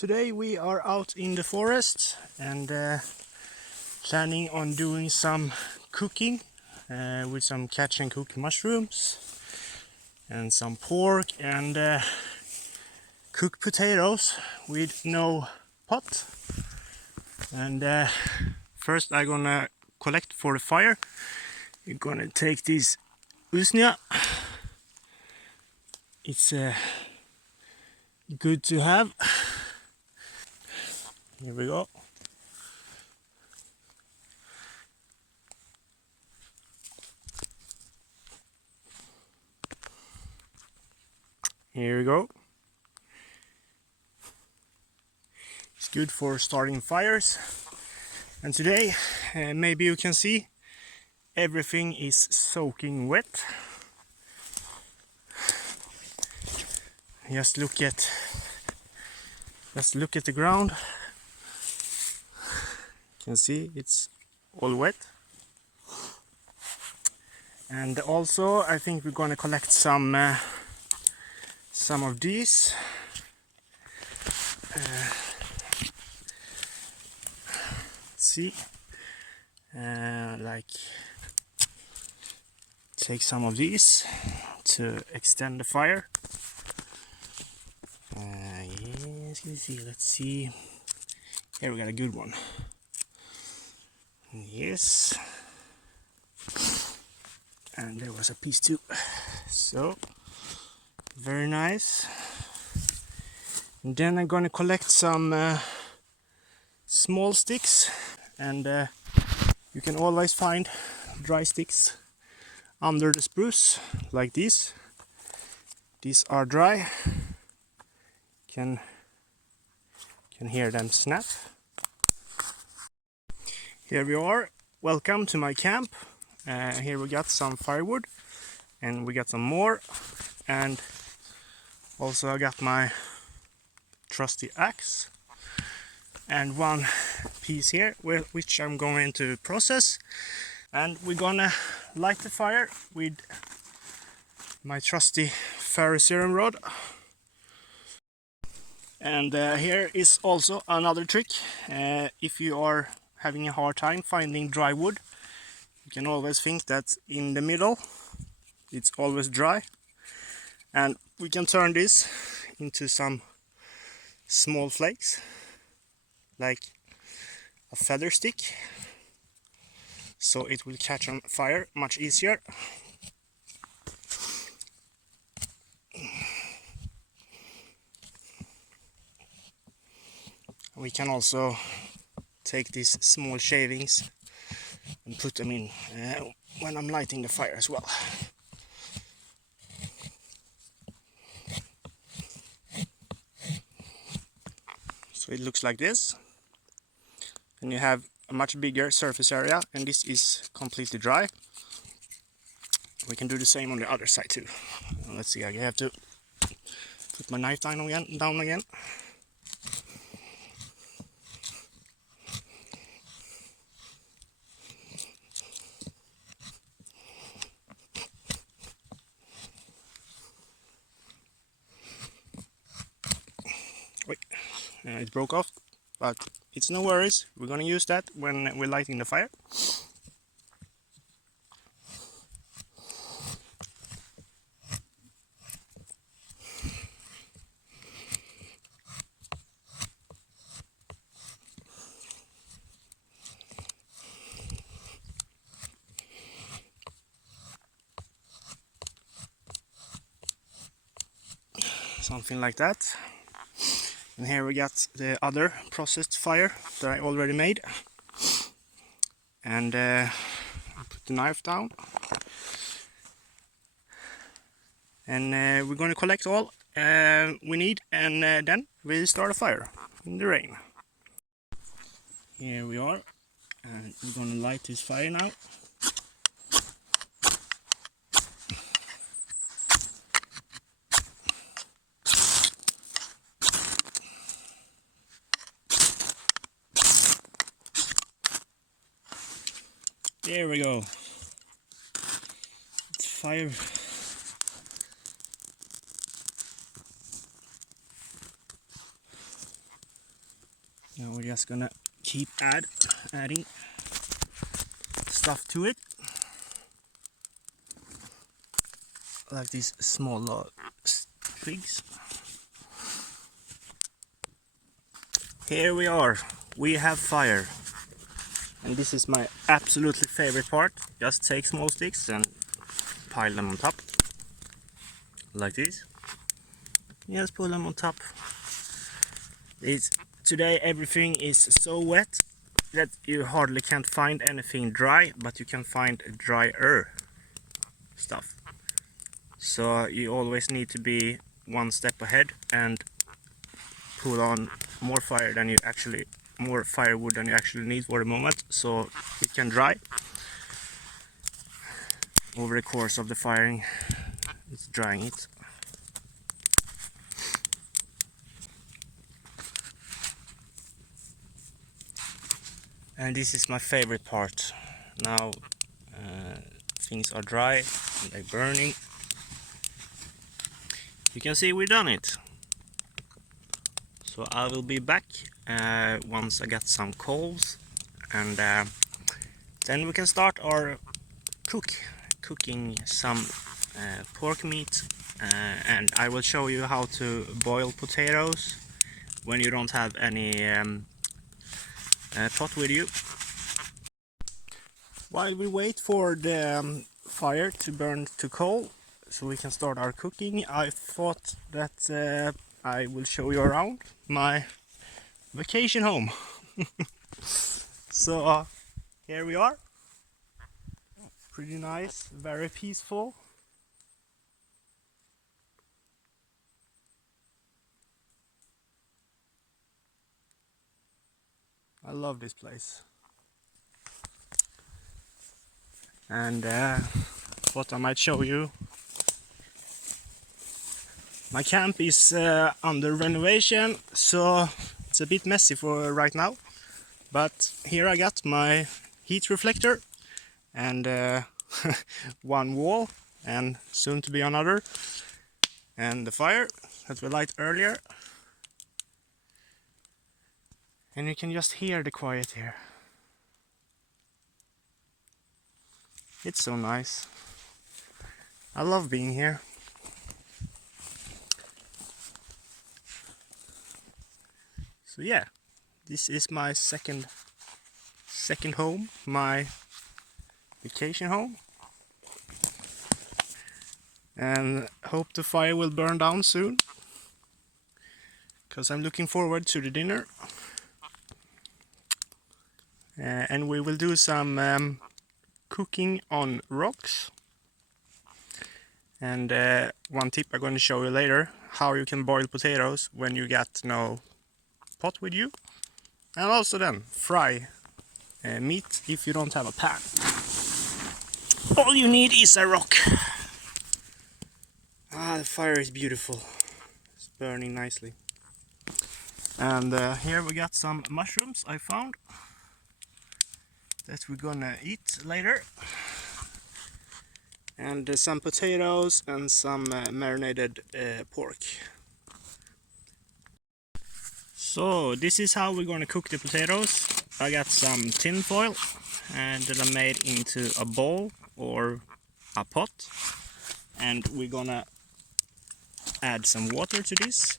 Today we are out in the forest and planning on doing some cooking with some catch and cook mushrooms and some pork and cooked potatoes with no pot. And first I'm gonna collect for the fire. We're gonna take this usnia. It's good to have. Here we go. Here we go. It's good for starting fires. And today, maybe you can see, everything is soaking wet. Just look at the ground. You can see it's all wet. And also, I think we're gonna collect some of these. See, like take some of these to extend the fire. Yes, let's see. Here we got a good one. Yes, and there was a piece too. So very nice. And then I'm gonna collect some small sticks, and you can always find dry sticks under the spruce like these. These are dry. Can hear them snap. Here we are. Welcome to my camp. Here we got some firewood, and we got some more, and also I got my trusty axe and one piece here which I'm going to process, and we're gonna light the fire with my trusty ferrocerium rod. And here is also another trick. If you are having a hard time finding dry wood, you can always think that in the middle it's always dry, and we can turn this into some small flakes like a feather stick, so it will catch on fire much easier. We can also take these small shavings and put them in when I'm lighting the fire as well. So it looks like this, and you have a much bigger surface area, and this is completely dry. We can do the same on the other side too. Let's see, I have to put my knife down again. Wait, it broke off, but it's no worries. We're gonna use that when we're lighting the fire. Something like that. And here we got the other processed fire that I already made. And put the knife down. And we're going to collect all we need, and then we'll start a fire in the rain. Here we are, and we're going to light this fire now. There we go. It's fire. Now we're just gonna keep adding stuff to it, like these small twigs. Here we are, we have fire, and this is my absolutely favorite part. Just take small sticks and pile them on top, like this. Just pull them on top. Today everything is so wet that you hardly can't find anything dry, but you can find drier stuff. So you always need to be one step ahead and put on more firewood than you actually need for the moment, so it can dry. Over the course of the firing, it's drying it. And this is my favorite part. Now things are dry and they're burning. You can see we've done it. So I will be back once I get some coals, and then we can start our cooking some pork meat, and I will show you how to boil potatoes when you don't have any pot with you. While we wait for the fire to burn to coal so we can start our cooking, I thought that I will show you around my vacation home. So here we are. Pretty nice, very peaceful. I love this place. And what I might show you, my camp is under renovation, so it's a bit messy for right now. But here I got my heat reflector and one wall, and soon to be another, and the fire that we light earlier. And you can just hear the quiet here. It's so nice. I love being here. So yeah, this is my second home, my vacation home. And hope the fire will burn down soon, because I'm looking forward to the dinner. And we will do some cooking on rocks. And one tip I'm going to show you later, how you can boil potatoes when you got no pot with you. And also then fry meat if you don't have a pan. All you need is a rock. Ah, the fire is beautiful. It's burning nicely. And here we got some mushrooms I found that we're gonna eat later. And some potatoes and some marinated pork. So this is how we're gonna cook the potatoes. I got some tin foil and that I made into a bowl or a pot, and we're gonna add some water to this.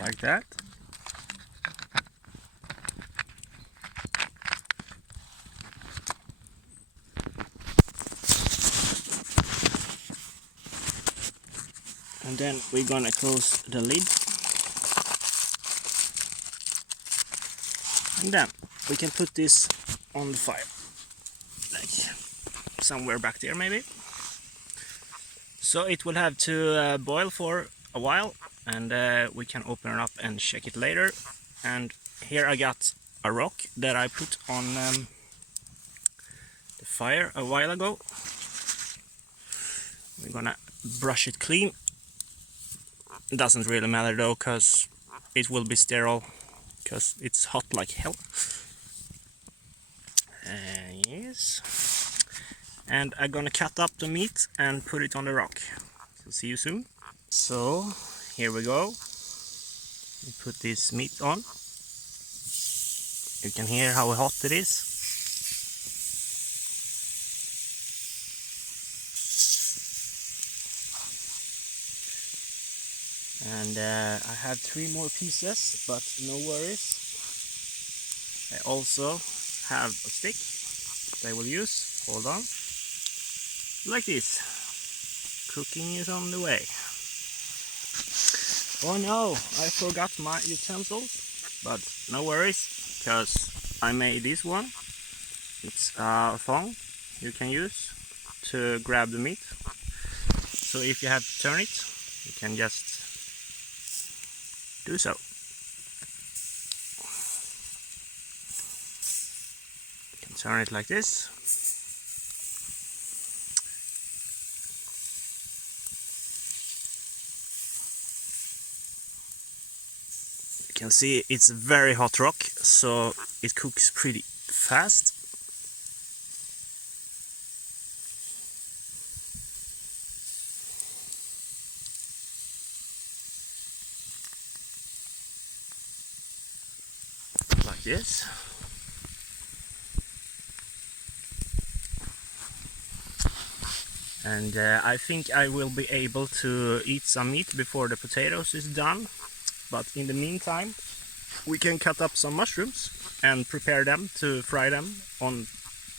Like that. And then we're gonna close the lid. And then we can put this on the fire. Like somewhere back there maybe. So it will have to boil for a while, and we can open it up and check it later. And here I got a rock that I put on the fire a while ago. We're gonna brush it clean. It doesn't really matter though, because it will be sterile, because it's hot like hell. Yes. And I'm gonna cut up the meat and put it on the rock. So see you soon. So here we go. We put this meat on. You can hear how hot it is. And I have 3 more pieces, but no worries. I also have a stick that I will use. Hold on. Like this. Cooking is on the way. Oh no, I forgot my utensils, but no worries, because I made this one. It's a thong you can use to grab the meat. So if you have to turn it, you can just do so. You can turn it like this. You can see it's very hot rock, so it cooks pretty fast. Like this. And I think I will be able to eat some meat before the potatoes is done. But in the meantime, we can cut up some mushrooms and prepare them to fry them on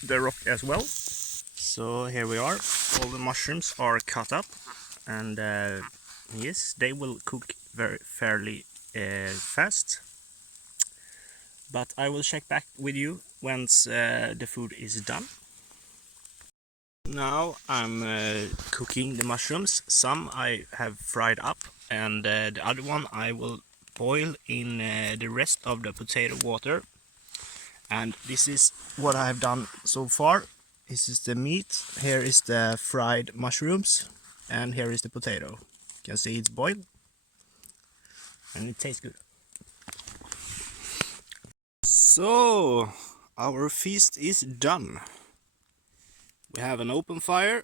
the rock as well. So here we are. All the mushrooms are cut up, and yes, they will cook fairly fast. But I will check back with you once the food is done. Now I'm cooking the mushrooms. Some I have fried up, and the other one I will boil in the rest of the potato water. And this is what I have done so far. This is the meat, here is the fried mushrooms, and here is the potato. You can see it's boiled, and it tastes good. So our feast is done. We have an open fire,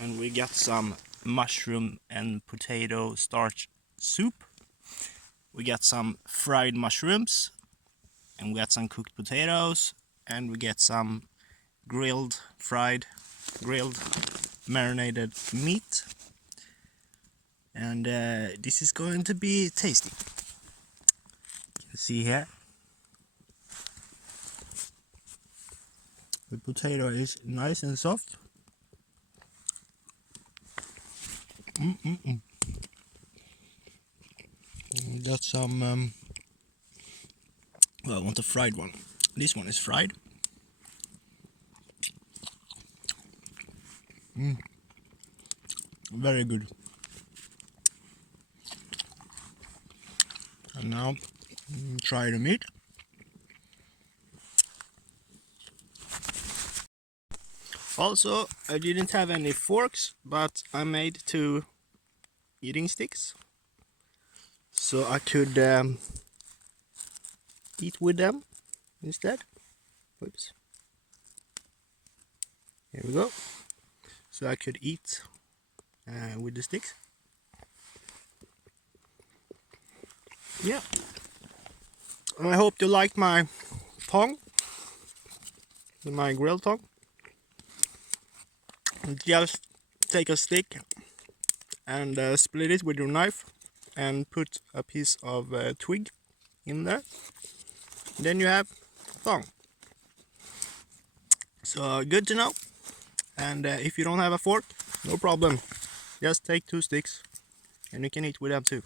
and we got some mushroom and potato starch soup. We got some fried mushrooms, and we got some cooked potatoes, and we get some grilled, marinated meat. And this is going to be tasty. You can see here. The potato is nice and soft. Got some, well, I want a fried one. This one is fried. Very good. And now, try the meat. Also, I didn't have any forks, but I made 2 eating sticks, so I could eat with them instead. Oops. Here we go. So I could eat with the sticks. Yeah. And I hope you like my tongue, my grill tongue. Just take a stick and split it with your knife and put a piece of twig in there. Then you have thong. So good to know. And if you don't have a fork, no problem. Just take 2 sticks and you can eat with them too.